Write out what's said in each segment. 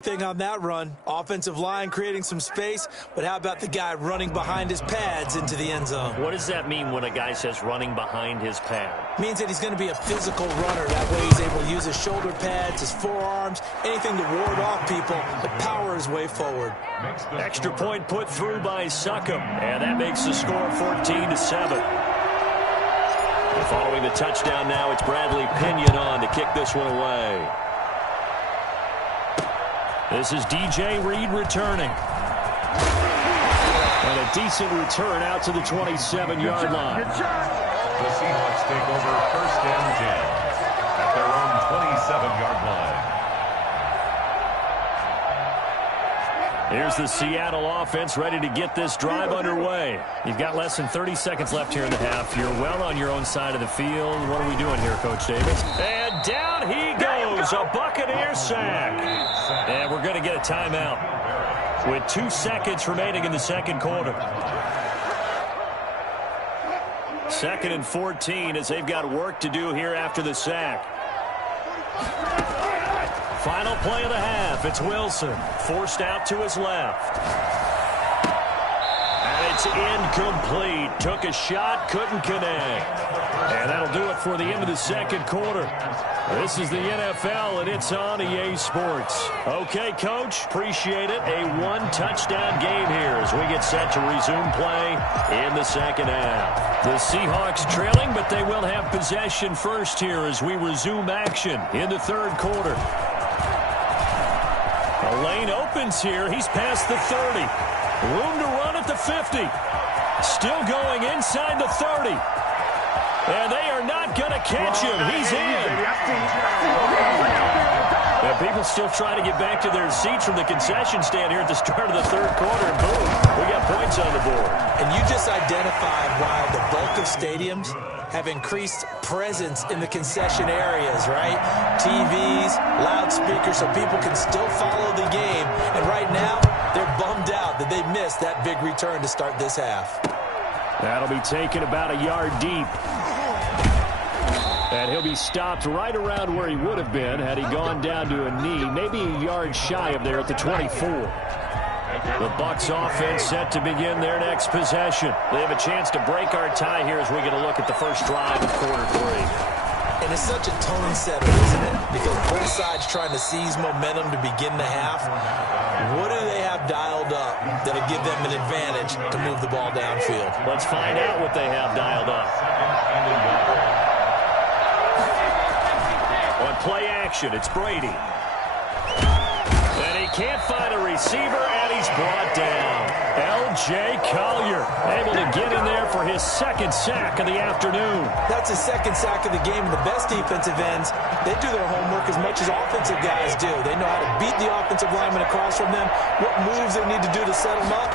Thing on that run, offensive line creating some space, but how about the guy running behind his pads into the end zone? What does that mean when a guy says running behind his pad? Means that he's going to be a physical runner. That way he's able to use his shoulder pads, his forearms, anything to ward off people, but power his way forward. Extra point put through by Succop, and that makes the score 14-7. Following the touchdown now, it's Bradley Pinion on to kick this one away. This is DJ Reed returning. And a decent return out to the 27-yard line. The Seahawks take over 1st and 10 at their own 27-yard line. Here's the Seattle offense ready to get this drive underway. You've got less than 30 seconds left here in the half. You're well on your own side of the field. What are we doing here, Coach Davis? And down he goes, a Buccaneer sack. And we're going to get a timeout with 2 seconds remaining in the second quarter. 2nd and 14 as they've got work to do here after the sack. Final play of the half. It's Wilson. Forced out to his left. And it's incomplete. Took a shot, couldn't connect. And that'll do it for the end of the second quarter. This is the NFL, and it's on EA Sports. Okay, Coach, appreciate it. A one-touchdown game here as we get set to resume play in the second half. The Seahawks trailing, but they will have possession first here as we resume action in the third quarter. The lane opens here. He's past the 30. Room to run at the 50. Still going inside the 30. And they are not going to catch him. He's in. And people still trying to get back to their seats from the concession stand here at the start of the third quarter. And boom, we got points on the board. And you just identified why the bulk of stadiums have increased presence in the concession areas, right? TVs, loudspeakers, so people can still follow the game. And right now, they're bummed out that they missed that big return to start this half. That'll be taken about a yard deep. And he'll be stopped right around where he would have been had he gone down to a knee, maybe a yard shy of there at the 24. The Bucs offense set to begin their next possession. They have a chance to break our tie here as we get a look at the first drive of quarter 3. And it's such a tone setter, isn't it? Because both sides trying to seize momentum to begin the half. What do they have dialed up that'll give them an advantage to move the ball downfield? Let's find out what they have dialed up. On play action, it's Brady. And he can't find a receiver, and he's brought down. L.J. Collier able to get in there for his second sack of the afternoon. That's his second sack of the game. And the best defensive ends, they do their homework as much as offensive guys do. They know how to beat the offensive lineman across from them, what moves they need to do to set them up.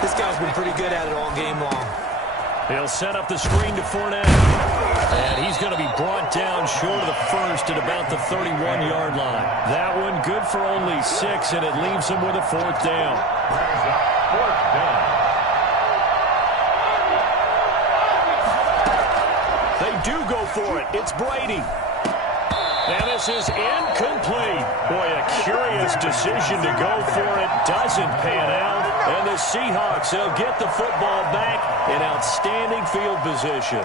This guy's been pretty good at it all game long. He'll set up the screen to Fournette. And he's going to be brought down short of the first at about the 31-yard line. That one good for only 6, and it leaves him with a 4th down. They do go for it. It's Brady. And this is incomplete. Boy, a curious decision to go for it. Doesn't pan out. And the Seahawks, they'll get the football back in outstanding field position.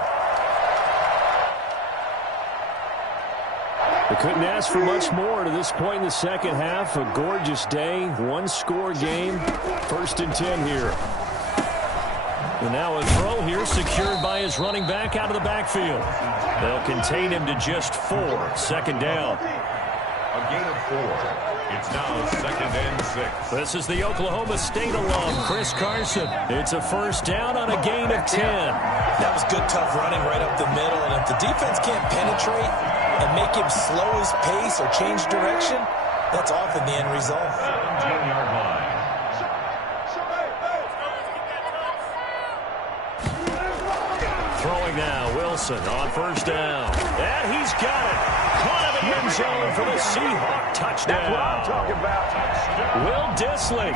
They couldn't ask for much more to this point in the second half. A gorgeous day, one-score game. 1st and 10 here. And now a throw here secured by his running back out of the backfield. They'll contain him to just 4. 2nd down. A gain of 4. It's now 2nd and 6. This is the Oklahoma State alum, Chris Carson. It's a 1st down on a gain of 10. That was good, tough running right up the middle. And if the defense can't penetrate and make him slow his pace or change direction, that's often the end result. 17-yard line. Throwing now, Wilson on 1st down. And he's got it. Caught in the end zone for the Seahawk touchdown. That's what I'm talking about. Will Dissly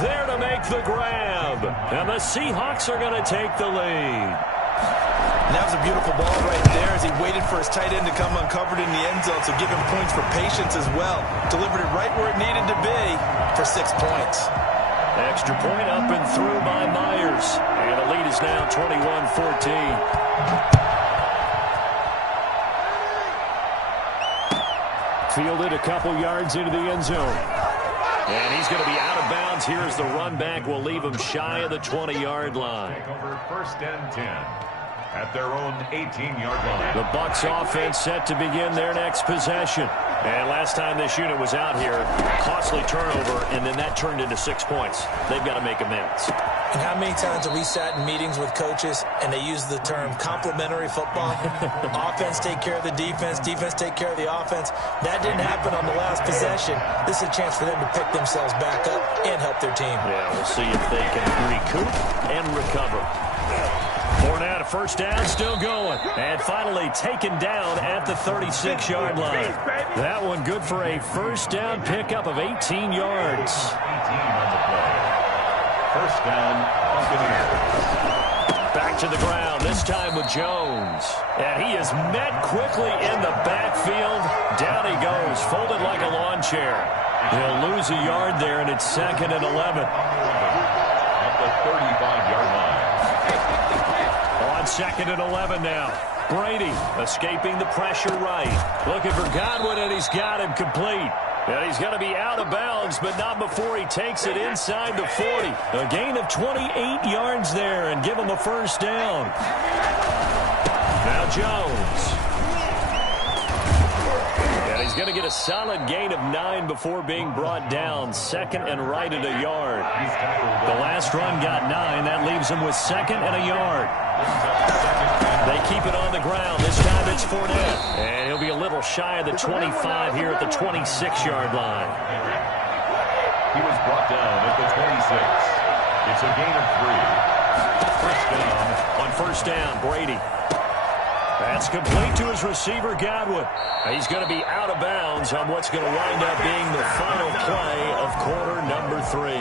there to make the grab. And the Seahawks are going to take the lead. And that was a beautiful ball right there as he waited for his tight end to come uncovered in the end zone, so give him points for patience as well. Delivered it right where it needed to be for 6 points. Extra point up and through by Myers. And the lead is now 21-14. Fielded a couple yards into the end zone. And he's going to be out of bounds here as the run back will leave him shy of the 20-yard line. Over 1st and 10 at their own 18-yard line. The Bucs offense set to begin their next possession. And last time this unit was out here, costly turnover, and then that turned into 6 points. They've got to make amends. And how many times have we sat in meetings with coaches and they use the term complementary football? Offense take care of the defense, defense take care of the offense. That didn't happen on the last possession. This is a chance for them to pick themselves back up and help their team. Yeah, we'll see if they can recoup and recover. Fournette, a first down, still going. And finally taken down at the 36-yard line. That one good for a first down pickup of 18 yards. 18 on the play. First down, Buccaneers. Back to the ground, this time with Jones. And he is met quickly in the backfield. Down he goes, folded like a lawn chair. He'll lose a yard there, and it's 2nd and 11. At the 35-yard line. On 2nd and 11 now. Brady escaping the pressure right. Looking for Godwin, and he's got him complete. And he's going to be out of bounds, but not before he takes it inside the 40. A gain of 28 yards there, and give him a first down. Now Jones. And he's going to get a solid gain of 9 before being brought down. 2nd and right at a yard. The last run got 9. That leaves him with 2nd and a yard. They keep it on the ground. This time it's Fournette. And he'll be a little shy of the 25 here at the 26-yard line. He was brought down at the 26. It's a gain of 3. First down. On first down, Brady. That's complete to his receiver, Godwin. He's going to be out of bounds on what's going to wind up being the final play of quarter number 3.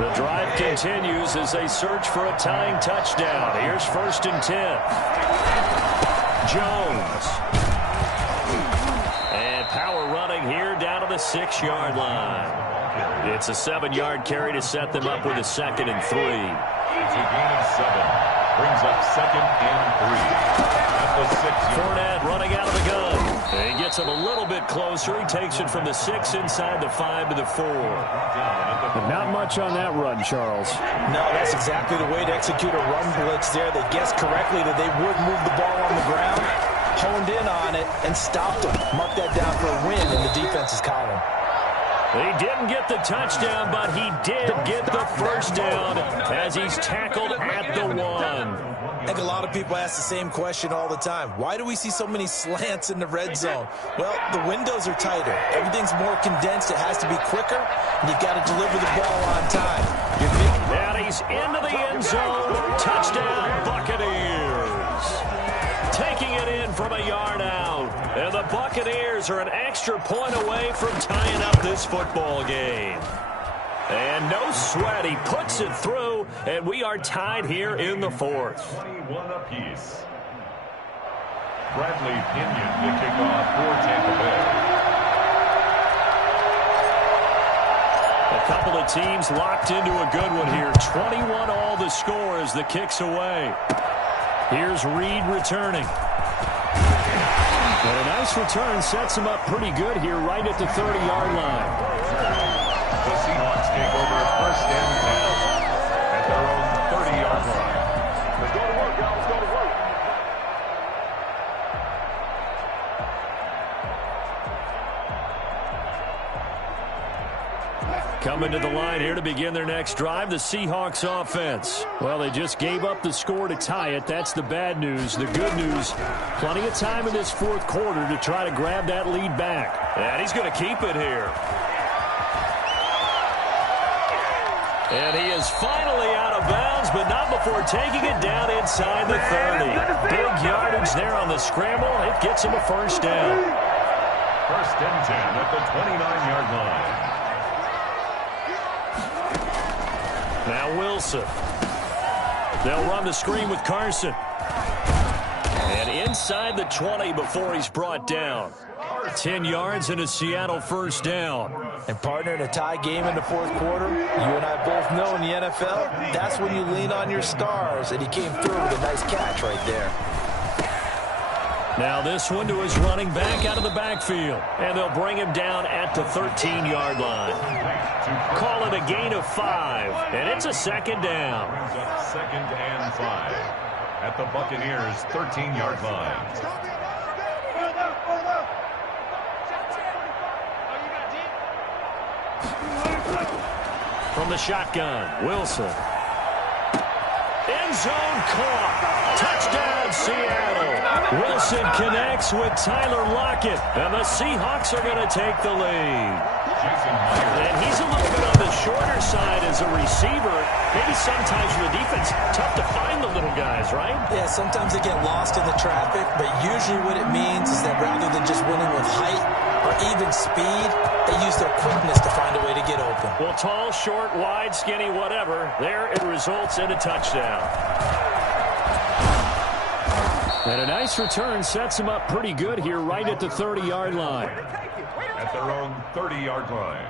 The drive continues as they search for a tying touchdown. Here's 1st and 10. Jones. And power running here down to the 6-yard line. It's a 7-yard carry to set them up with a 2nd and 3. It's a gain of 7. Brings up 2nd and 3. Fournette running out of the gun. And he gets him a little bit closer. He takes it from the 6 inside the 5 to the 4. Not much on that run, Charles. No, that's exactly the way to execute a run blitz there. They guessed correctly that they would move the ball on the ground, honed in on it, and stopped them. Mark that down for a win in the defense's column. He didn't get the touchdown, but he did get the first down as he's tackled at the 1. I think a lot of people ask the same question all the time. Why do we see so many slants in the red zone? Well, the windows are tighter. Everything's more condensed. It has to be quicker, and you've got to deliver the ball on time. And he's into the end zone. Touchdown, Buccaneers. Taking it in from a yard out. And the Buccaneers are an extra point away from tying up this football game. And no sweat, he puts it through, and we are tied here in the 4th. 21 apiece. Bradley Pinion to kick off for Tampa Bay. A couple of teams locked into a good one here. 21 all the score as the kick's away. Here's Reed returning. And a nice return sets him up pretty good here right at the 30-yard line. The Seahawks take over 1st and 10 at their own 30-yard line. Let's go to work, y'all. Let's go to work. Coming to the line here to begin their next drive, the Seahawks offense. Well, they just gave up the score to tie it. That's the bad news. The good news, plenty of time in this 4th quarter to try to grab that lead back. And he's going to keep it here. And he is finally out of bounds, but not before taking it down inside the 30. Big yardage there on the scramble. It gets him a first down. 1st and 10 at the 29-yard line. Now Wilson. They'll run the screen with Carson. inside the 20 before he's brought down. 10 yards and a Seattle first down. And partner, in a tie game in the fourth quarter, you and I both know in the NFL, that's when you lean on your stars, and he came through with a nice catch right there. Now this one to his running back out of the backfield, and they'll bring him down at the 13-yard line. Call it a gain of 5, and it's a second down. Brings up 2nd and 5 at the Buccaneers' 13-yard line. From the shotgun, Wilson. End zone caught. Touchdown, Seattle. Wilson connects with Tyler Lockett, and the Seahawks are going to take the lead. And he's a little bit on the shorter side as a receiver. Maybe sometimes for the defense, tough to find the little guys, right? Yeah, sometimes they get lost in the traffic, but usually what it means is that rather than just winning with height or even speed, they use their quickness to find a way to get open. Well, tall, short, wide, skinny, whatever, there it results in a touchdown. And a nice return sets him up pretty good here right at the 30-yard line. At their own 30-yard line.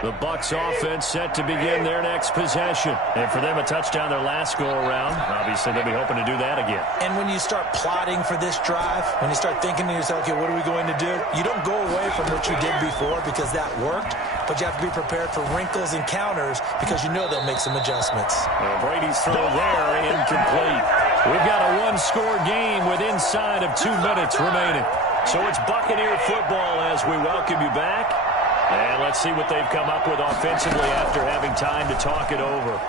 The Bucs offense set to begin their next possession. And for them, a touchdown their last go-around. Obviously, they'll be hoping to do that again. And when you start plotting for this drive, when you start thinking to yourself, okay, what are we going to do? You don't go away from what you did before because that worked, but you have to be prepared for wrinkles and counters because you know they'll make some adjustments. And Brady's throw there, incomplete. We've got a one-score game with inside of 2 minutes remaining. So it's Buccaneer football as we welcome you back. And let's see what they've come up with offensively after having time to talk it over.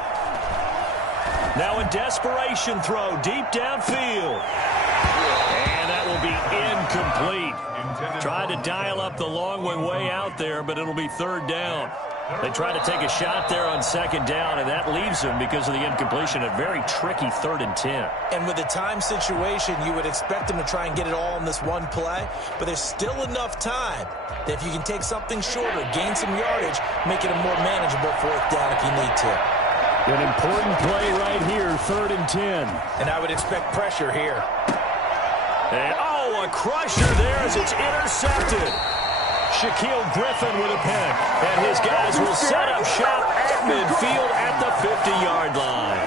Now a desperation throw deep downfield. And that will be incomplete. Tried to dial up the long one way out there, but it'll be 3rd down. They try to take a shot there on 2nd down, and that leaves them, because of the incompletion, a very tricky 3rd and 10. And with the time situation, you would expect them to try and get it all in this one play, but there's still enough time that if you can take something shorter, gain some yardage, make it a more manageable 4th down if you need to. An important play right here, 3rd and 10. And I would expect pressure here. And, a crusher there as it's intercepted. Shaquille Griffin with a pick, and his guys will set up shop at midfield at the 50-yard line.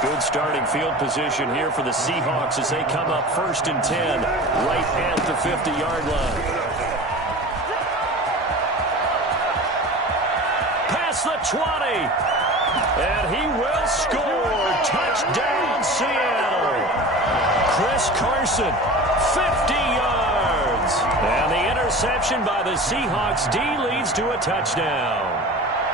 Good starting field position here for the Seahawks as they come up 1st and 10 right at the 50-yard line. Past the 20, and he will score. Touchdown, Seattle. Chris Carson, 50 yards. And the interception by the Seahawks D leads to a touchdown.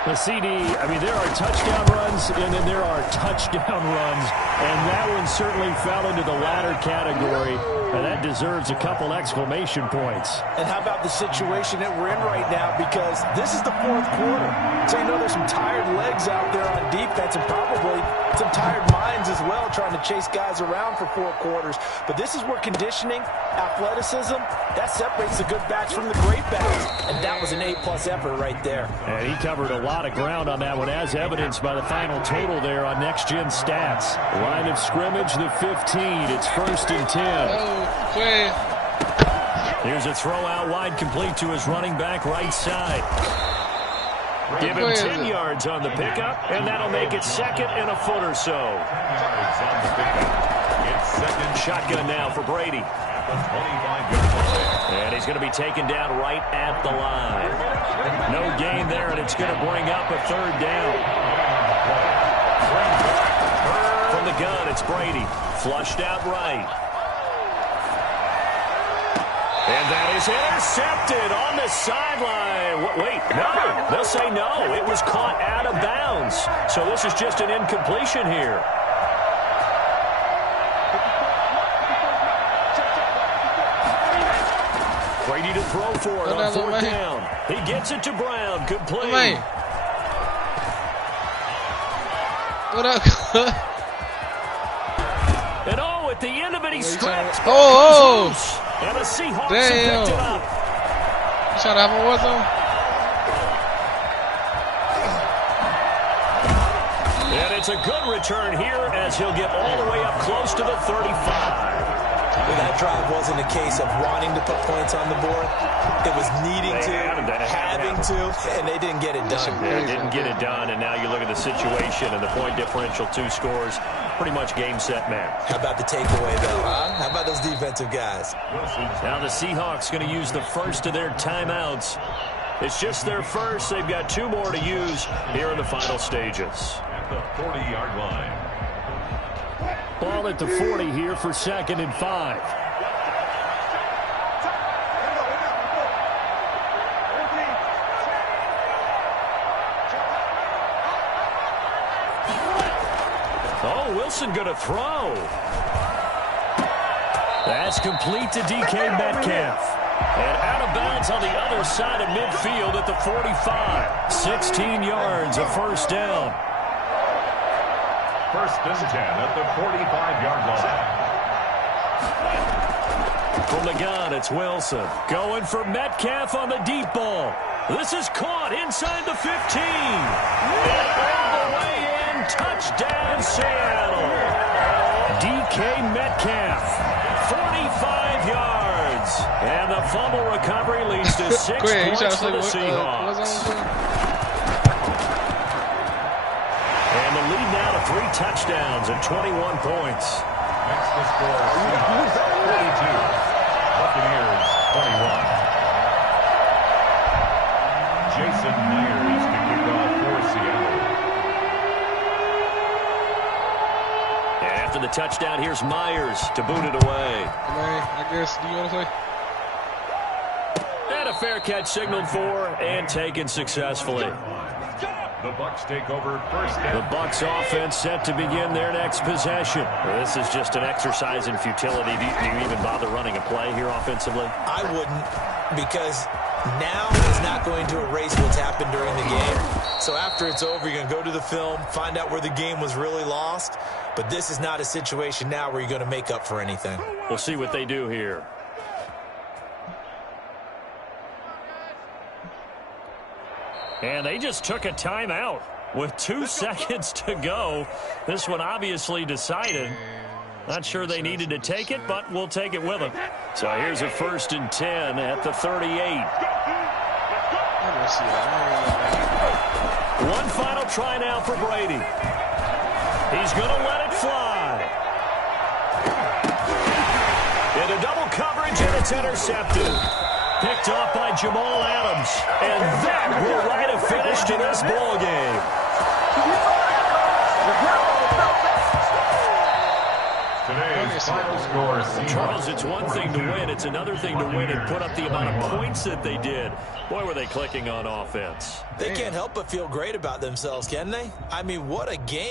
The CD, there are touchdown runs, and then there are touchdown runs. And that one certainly fell into the latter category. And that deserves a couple exclamation points. And how about the situation that we're in right now? Because this is the 4th quarter. So you know there's some tired legs out there on defense and probably some tired minds as well trying to chase guys around for 4 quarters. But this is where conditioning, athleticism, that separates the good backs from the great backs. And that was an A-plus effort right there. And he covered a lot of ground on that one, as evidenced by the final total there on Next Gen Stats. Line of scrimmage, the 15. It's 1st and 10. Here's a throw out wide, complete to his running back right side. Give him 10 yards on the pickup, and that'll make it 2nd and a foot or so. Shotgun now for Brady. And he's going to be taken down right at the line. No gain there, and it's going to bring up a 3rd down. From the gun, it's Brady. Flushed out right. And that is intercepted on the sideline. Wait, no. They'll say no. It was caught out of bounds. So this is just an incompletion here. Brady to throw for it on 4th down. He gets it to Brown. Complete. What up? And at the end of it, he stripped. And the Seahawks have picked it up. You trying to have a war zone? And it's a good return here as he'll get all the way up close to the 35. Well, that drive wasn't a case of wanting to put points on the board. It was needing to, having to, and they didn't get it done. They didn't get it done, and now you look at the situation and the point differential, 2 scores, pretty much game, set, match. How about the takeaway, though, huh? How about those defensive guys? Now the Seahawks going to use the first of their timeouts. It's just their first. They've got 2 more to use here in the final stages. At the 40-yard line. Ball at the 40 here for 2nd and 5. Oh, Wilson going to throw. That's complete to DK Metcalf. And out of bounds on the other side of midfield at the 45. 16 yards, a first down. 1st and 10 at the 45-yard line. From the gun, it's Wilson. Going for Metcalf on the deep ball. This is caught inside the 15. And all the way in, touchdown Seattle. DK Metcalf, 45 yards. And the fumble recovery leads to 6 points for the Seahawks. And the lead now to 3 touchdowns and 21 points. Next the score, Seahawks 42, Buccaneers 21. Jason Myers to kick off for Seattle. And after the touchdown, here's Myers to boot it away. I guess, do you want to play? And a fair catch signaled for and taken successfully. The Bucs take over 1st and The Bucs offense set to begin their next possession. This is just an exercise in futility. Do you even bother running a play here offensively? I wouldn't, because now is not going to erase what's happened during the game. So after it's over, you're going to go to the film, find out where the game was really lost. But this is not a situation now where you're going to make up for anything. We'll see what they do here. And they just took a timeout with 2 seconds to go. This one obviously decided. Not sure they needed to take it, but we'll take it with them. So here's a 1st and 10 at the 38. One final try now for Brady. He's going to let it fly. Into double coverage, and it's intercepted. Picked off by Jamal Adams. And that will write a finish to this ball game. today's final score. Charles, it's one thing to win. It's another thing to win and put up the amount of points that they did. Boy, were they clicking on offense. They can't help but feel great about themselves, can they? I mean, what a game.